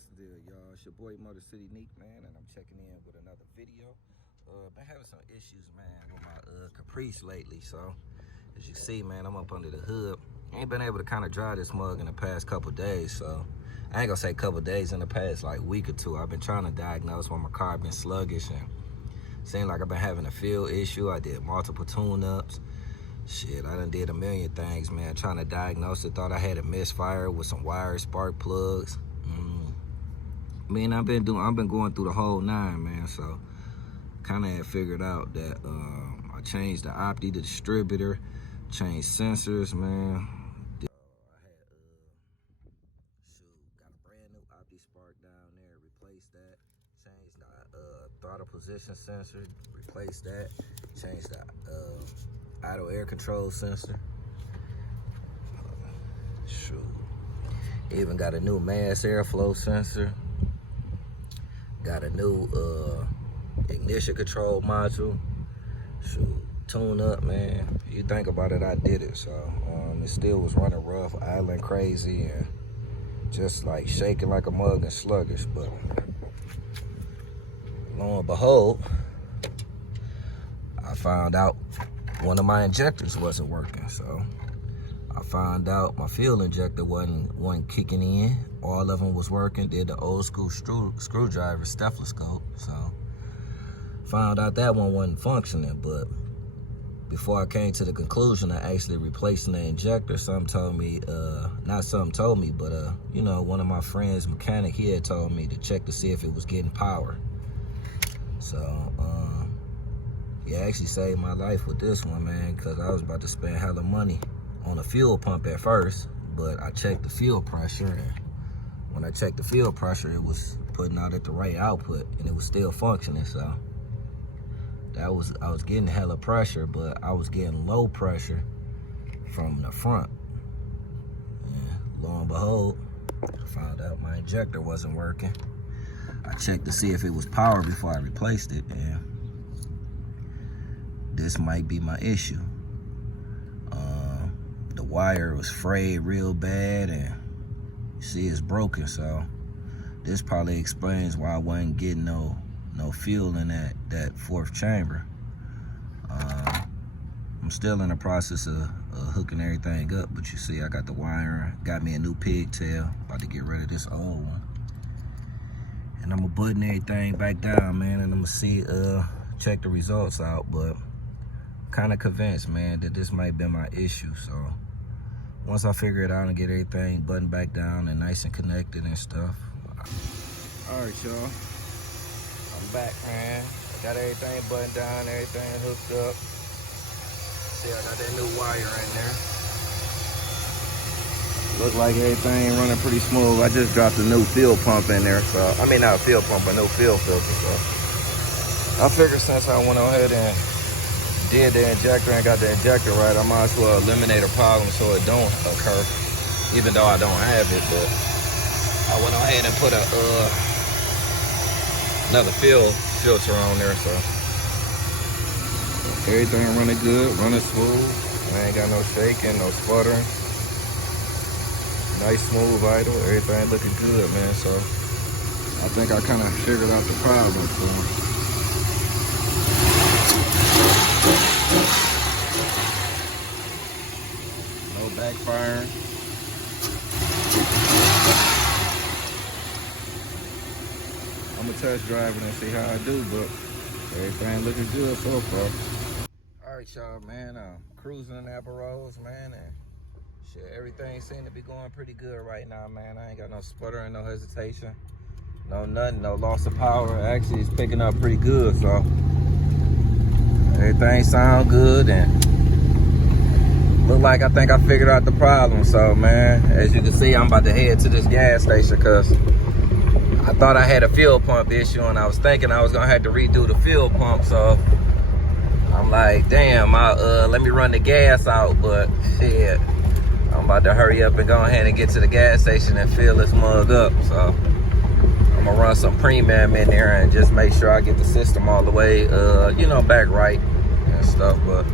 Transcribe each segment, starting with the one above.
What's the deal, y'all? It's your boy Motorcity Nique, man, and I'm checking in with another video. Been having some issues, man, with my Caprice lately. So, as you see, man, I'm up under the hood. Ain't been able to kind of dry this mug in the past couple days. So, I ain't gonna say couple days, in the past like week or two. I've been trying to diagnose why my car been sluggish and seemed like I've been having a fuel issue. I did multiple tune-ups. Shit, I done did a million things, man, trying to diagnose it. Thought I had a misfire with some wires, spark plugs. I mean, I've been going through the whole nine, man. So, kind of had figured out that I changed the opti, the distributor, changed sensors, man. I had got a brand new opti spark down there, replaced that. Changed the throttle position sensor, replaced that. Changed the auto air control sensor. Even got a new mass airflow sensor. Got a new ignition control module. Tune up, man. You think about it, I did it. So it still was running rough, idling crazy, and just like shaking like a mug and sluggish. But lo and behold, I found out one of my injectors wasn't working. So I found out my fuel injector wasn't kicking in. All of them was working. Did the old school screwdriver stethoscope. So found out that one wasn't functioning. But before I came to the conclusion of actually replacing the injector, something told me, not something told me, but you know, one of my friends, mechanic, he had told me to check to see if it was getting power. So he actually saved my life with this one, man, because I was about to spend hella money on a fuel pump at first. But I checked the fuel pressure, and when I checked the fuel pressure, it was putting out at the right output, and it was still functioning. So I was getting hella pressure, but I was getting low pressure from the front. And lo and behold, I found out my injector wasn't working. I checked to see if it was power before I replaced it, and this might be my issue. The wire was frayed real bad, and you see it's broken. So this probably explains why I wasn't getting no fuel in that fourth chamber. I'm still in the process of hooking everything up, but you see I got the wire, got me a new pigtail, about to get rid of this old one. And I'm gonna button everything back down, man, and I'm gonna see, check the results out. But I'm kind of convinced, man, that this might be my issue. So once I figure it out and get everything buttoned back down and nice and connected and stuff. All right, y'all. I'm back, man. I got everything buttoned down, everything hooked up. See, I got that new wire in there. Look like everything running pretty smooth. I just dropped a new fuel pump in there. So, I mean, not a fuel pump, but no fuel filter. So I figured since I went ahead and did the injector and got the injector right, I might as well eliminate a problem so it don't occur, even though I don't have it. But I went ahead and put another fuel filter on there. So everything running good, running smooth. I ain't got no shaking, no sputtering. Nice smooth idle, everything looking good, man. So I think I kind of figured out the problem. So no backfiring. I'm gonna test drive it and see how I do, but everything looking good so far. All right, y'all, man. Cruising in Apple Roads, man, and shit, everything seems to be going pretty good right now, man. I ain't got no sputtering, no hesitation, no nothing, no loss of power. Actually, it's picking up pretty good, so everything sound good, and look like I think I figured out the problem. So, man, as you can see, I'm about to head to this gas station because I thought I had a fuel pump issue, and I was thinking I was gonna have to redo the fuel pump. So I'm like, damn, let me run the gas out. But shit, I'm about to hurry up and go ahead and get to the gas station and fill this mug up. So I'm gonna run some premium in there and just make sure I get the system all the way, you know, back right and stuff. But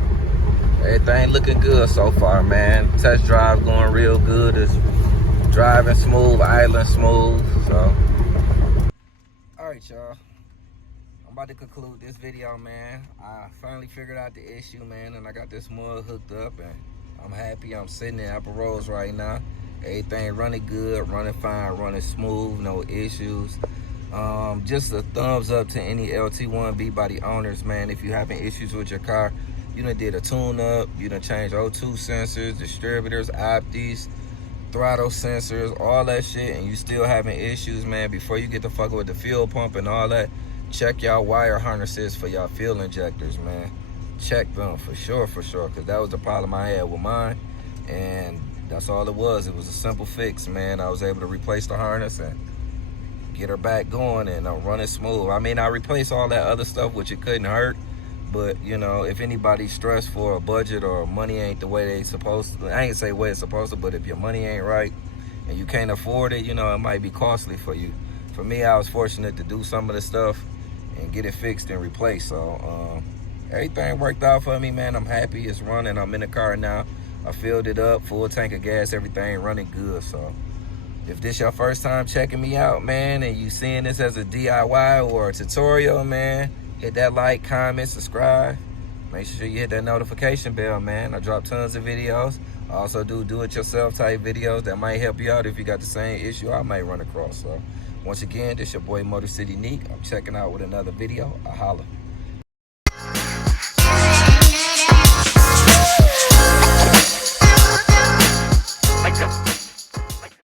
everything looking good so far, man. Test drive going real good. It's driving smooth, idling smooth. So right, y'all. I'm about to conclude this video, man. I finally figured out the issue, man, and I got this mug hooked up, and I'm happy. I'm sitting in Apple Rose right now. Everything running good, running fine, running smooth, no issues. Just a thumbs up to any LT1B body owners, man. If you having issues with your car, you done did a tune-up, you done changed O2 sensors, distributors, optis, throttle sensors, all that shit, and you still having issues, man, before you get to fucking with the fuel pump and all that, check y'all wire harnesses for y'all fuel injectors, man. Check them for sure, because that was the problem I had with mine, and that's all it was. It was a simple fix, man. I was able to replace the harness and get her back going, and I'm running smooth. I mean, I replaced all that other stuff, which it couldn't hurt, but, you know, if anybody's stressed for a budget or money ain't the way they supposed to, I ain't say way it's supposed to, but if your money ain't right and you can't afford it, you know, it might be costly for you. For me, I was fortunate to do some of the stuff and get it fixed and replaced. So everything worked out for me, man. I'm happy it's running. I'm in the car now. I filled it up, full tank of gas, everything running good. So if this your first time checking me out, man, and you seeing this as a DIY or a tutorial, man, hit that like, comment, subscribe. Make sure you hit that notification bell, man. I drop tons of videos. I also do it yourself type videos that might help you out if you got the same issue I might run across. So once again, this your boy Motorcity Nique. I'm checking out with another video. I holla.